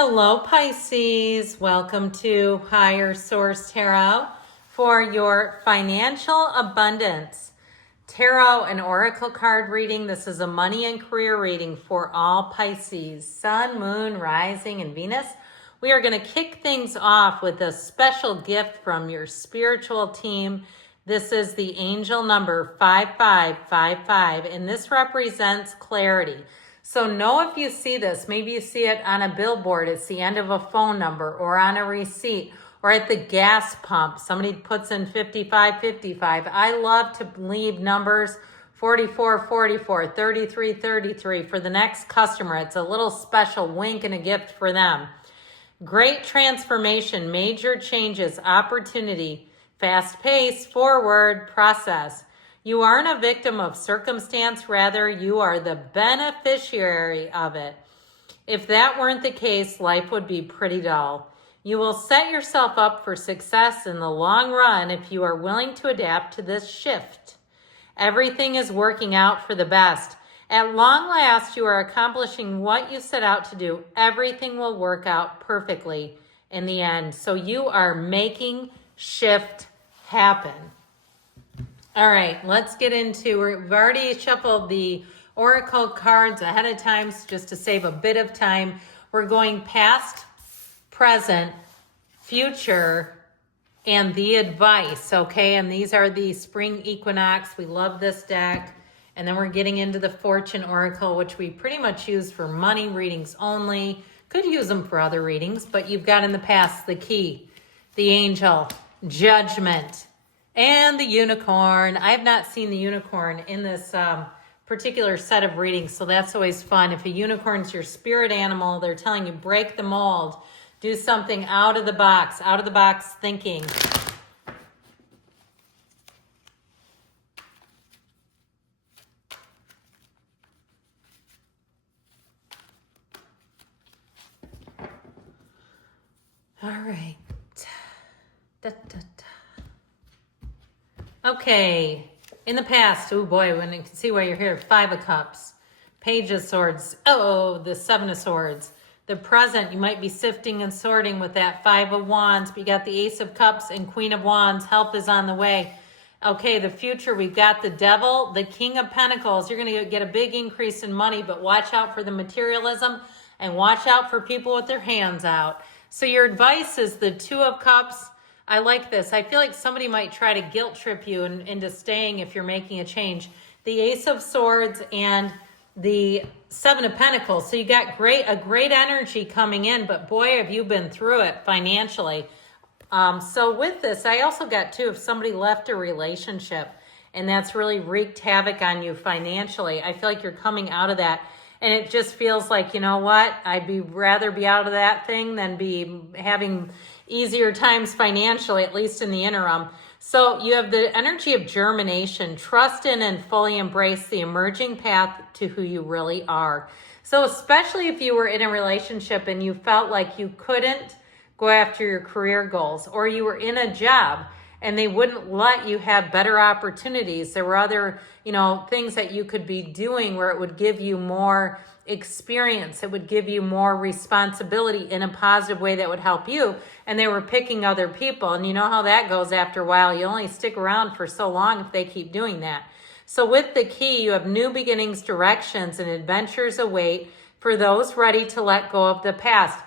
Hello, Pisces. Welcome to Higher Source Tarot for your financial abundance tarot and oracle card reading. This is a money and career reading for all Pisces, Sun, Moon, Rising, and Venus. We are going to kick things off with a special gift from your spiritual team. This is the angel number 5555, and this represents clarity. So know if you see this, maybe you see it on a billboard, it's the end of a phone number, or on a receipt, or at the gas pump. Somebody puts in 5555. I love to leave numbers 4444, 3333 for the next customer. It's a little special wink and a gift for them. Great transformation, major changes, opportunity, fast pace, forward, process. You aren't a victim of circumstance, rather you are the beneficiary of it. If that weren't the case, life would be pretty dull. You will set yourself up for success in the long run if you are willing to adapt to this shift. Everything is working out for the best. At long last, you are accomplishing what you set out to do. Everything will work out perfectly in the end. So you are making shift happen. All right, let's get into, we've already shuffled the oracle cards ahead of time just to save a bit of time. We're going past, present, future, and the advice, okay? And these are the spring equinox. We love this deck. And then we're getting into the fortune oracle, which we pretty much use for money readings only. Could use them for other readings, but you've got in the past the key, the angel, judgment, and the unicorn. I have not seen the unicorn in this particular set of readings, so that's always fun. If a unicorn's your spirit animal, they're telling you break the mold, do something out of the box thinking. All right. Da, da, da. Okay, in the past, oh boy, when you can see why you're here, 5 of Cups, Page of Swords, the 7 of Swords. The present, you might be sifting and sorting with that 5 of Wands, but you got the Ace of Cups and Queen of Wands. Help is on the way. Okay, the future, we've got the Devil, the King of Pentacles. You're going to get a big increase in money, but watch out for the materialism and watch out for people with their hands out. So your advice is the 2 of Cups. I like this. I feel like somebody might try to guilt trip you into staying if you're making a change. The Ace of Swords and the 7 of Pentacles. So you got a great energy coming in, but boy, have you been through it financially. So with this, I also got too, if somebody left a relationship and that's really wreaked havoc on you financially, I feel like you're coming out of that. And it just feels like, you know what? I'd rather be out of that thing than be having easier times financially, at least in the interim. So you have the energy of germination. Trust in and fully embrace the emerging path to who you really are. So especially if you were in a relationship and you felt like you couldn't go after your career goals, or you were in a job and they wouldn't let you have better opportunities. There were other, things that you could be doing where it would give you more experience. It would give you more responsibility in a positive way that would help you. And they were picking other people. And you know how that goes after a while. You only stick around for so long if they keep doing that. So with the key, you have new beginnings, directions, and adventures await for those ready to let go of the past.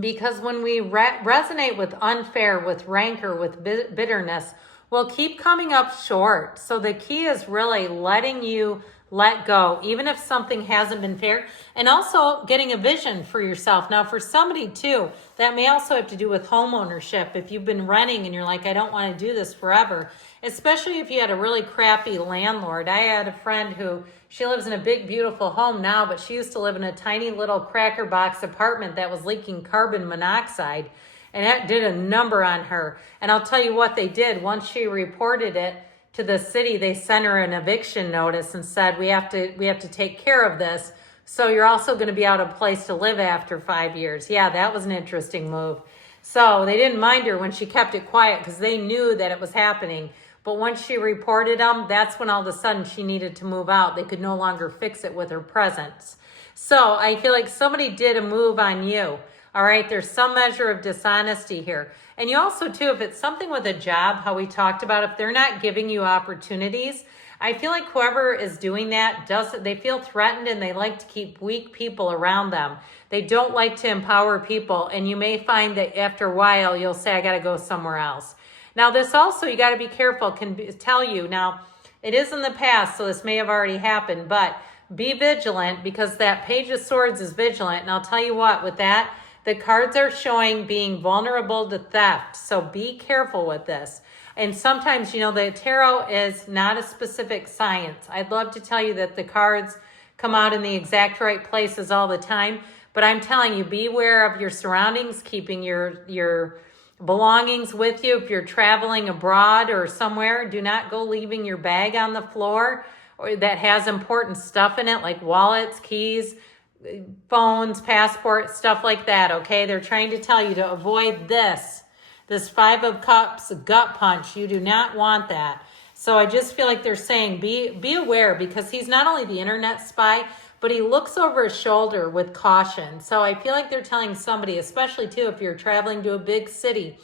Because when we resonate with unfair, with rancor, with bitterness, we'll keep coming up short. So the key is really letting you let go, even if something hasn't been fair, and also getting a vision for yourself. Now, for somebody too, that may also have to do with home ownership. If you've been renting and you're like, I don't want to do this forever, especially if you had a really crappy landlord. I had a friend who, she lives in a big, beautiful home now, but she used to live in a tiny little cracker box apartment that was leaking carbon monoxide, and that did a number on her. And I'll tell you what they did. Once she reported it to the city, they sent her an eviction notice and said, we have to take care of this. So you're also going to be out of place to live after 5 years. Yeah, that was an interesting move. So they didn't mind her when she kept it quiet because they knew that it was happening. But once she reported them, that's when all of a sudden she needed to move out. They could no longer fix it with her presence. So I feel like somebody did a move on you. All right, there's some measure of dishonesty here. And you also, too, if it's something with a job, how we talked about, if they're not giving you opportunities, I feel like whoever is doing that they feel threatened and they like to keep weak people around them. They don't like to empower people. And you may find that after a while, you'll say, I got to go somewhere else. Now, this also, you got to be careful, tell you. Now, it is in the past, so this may have already happened, but be vigilant because that Page of Swords is vigilant. And I'll tell you what, with that, the cards are showing being vulnerable to theft. So be careful with this. And sometimes, the tarot is not a specific science. I'd love to tell you that the cards come out in the exact right places all the time. But I'm telling you, be aware of your surroundings, keeping your belongings with you. If you're traveling abroad or somewhere, do not go leaving your bag on the floor or that has important stuff in it, like wallets, keys, phones, passports, stuff like that, okay? They're trying to tell you to avoid this Five of Cups gut punch. You do not want that. So I just feel like they're saying be aware, because he's not only the internet spy, but he looks over his shoulder with caution. So I feel like they're telling somebody, especially too if you're traveling to a big city.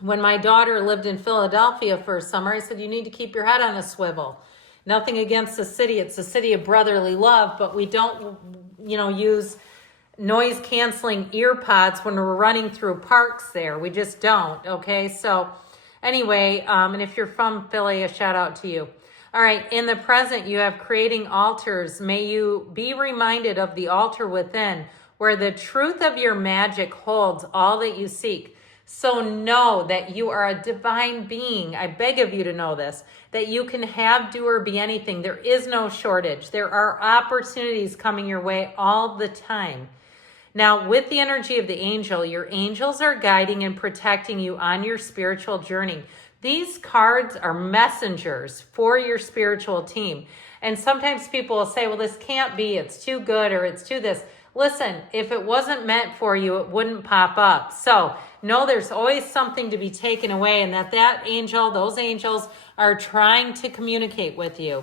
When my daughter lived in Philadelphia for a summer, I said, you need to keep your head on a swivel. Nothing against the city. It's a city of brotherly love, but we don't, use noise canceling ear pods when we're running through parks there. We just don't. Okay. So anyway, and if you're from Philly, a shout out to you. All right. In the present, you have creating altars. May you be reminded of the altar within, where the truth of your magic holds all that you seek. So know that you are a divine being. I beg of you to know this, that you can have, do, or be anything. There is no shortage. There are opportunities coming your way all the time. Now, with the energy of the angel, your angels are guiding and protecting you on your spiritual journey. These cards are messengers for your spiritual team. And sometimes people will say, well, this can't be, it's too good, or it's too this. Listen, if it wasn't meant for you, it wouldn't pop up. So know there's always something to be taken away, and that angel, those angels are trying to communicate with you.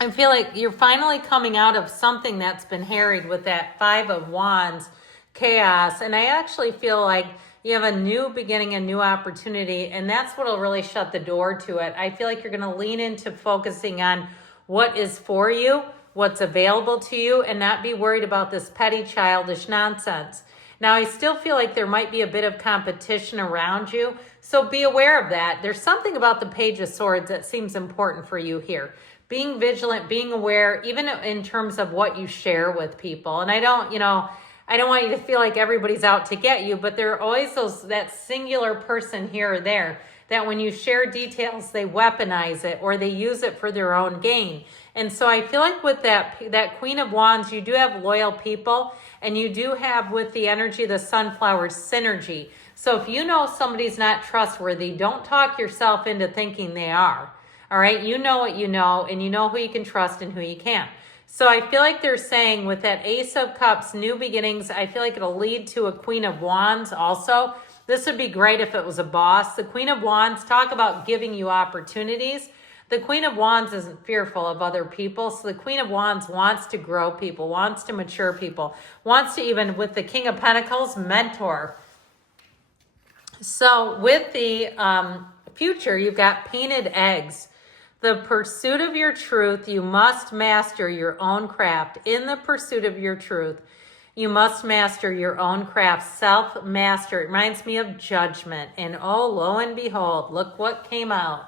I feel like you're finally coming out of something that's been harried with that Five of Wands chaos. And I actually feel like you have a new beginning, a new opportunity, and that's what will really shut the door to it. I feel like you're going to lean into focusing on what is for you, what's available to you, and not be worried about this petty, childish nonsense. Now, I still feel like there might be a bit of competition around you, so be aware of that. There's something about the Page of Swords that seems important for you here. Being vigilant, being aware, even in terms of what you share with people. And I don't want you to feel like everybody's out to get you, but there are always that singular person here or there that when you share details, they weaponize it or they use it for their own gain. And so I feel like with that Queen of Wands, you do have loyal people, and you do have, with the energy of the sunflower, synergy. So if you know somebody's not trustworthy, don't talk yourself into thinking they are. All right, you know what you know, and you know who you can trust and who you can't. So I feel like they're saying with that Ace of Cups, new beginnings, I feel like it'll lead to a Queen of Wands also. This would be great if it was a boss. The Queen of Wands, talk about giving you opportunities. The Queen of Wands isn't fearful of other people. So the Queen of Wands wants to grow people, wants to mature people, wants to, even with the King of Pentacles, mentor. So with the future, you've got painted eggs. The pursuit of your truth, you must master your own craft. In the pursuit of your truth, you must master your own craft. Self-master. It reminds me of Judgment. And oh, lo and behold, look what came out.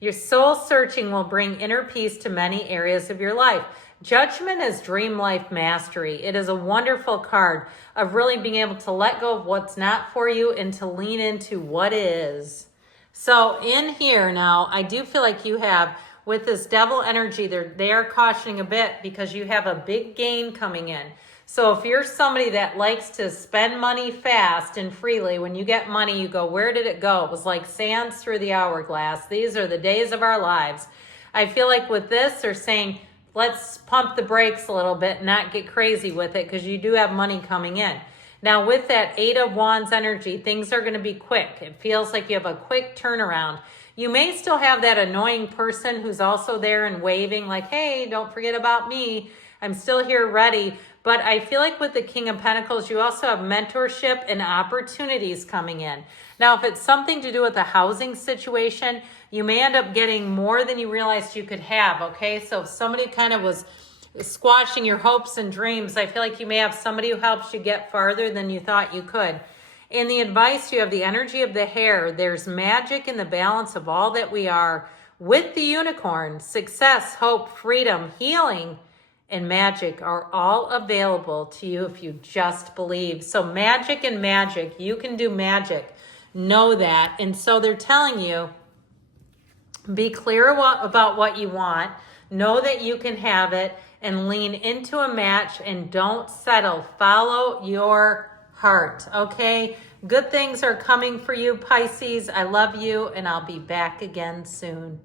Your soul searching will bring inner peace to many areas of your life. Judgment is dream life mastery. It is a wonderful card of really being able to let go of what's not for you and to lean into what is. So in here now, I do feel like you have, with this devil energy, they are cautioning a bit because you have a big gain coming in. So if you're somebody that likes to spend money fast and freely, when you get money, you go, where did it go? It was like sands through the hourglass. These are the days of our lives. I feel like with this, they're saying, let's pump the brakes a little bit, not get crazy with it, because you do have money coming in. Now with that Eight of Wands energy, things are going to be quick. It feels like you have a quick turnaround. You may still have that annoying person who's also there and waving like, hey, don't forget about me. I'm still here ready. But I feel like with the King of Pentacles, you also have mentorship and opportunities coming in. Now, if it's something to do with a housing situation, you may end up getting more than you realized you could have, okay? So if somebody kind of was squashing your hopes and dreams, I feel like you may have somebody who helps you get farther than you thought you could. In the advice, you have the energy of the hare. There's magic in the balance of all that we are. With the unicorn, success, hope, freedom, healing, and magic are all available to you if you just believe. So magic and magic, you can do magic. Know that. And so they're telling you, be clear about what you want. Know that you can have it and lean into a match and don't settle. Follow your heart, okay? Good things are coming for you, Pisces. I love you, and I'll be back again soon.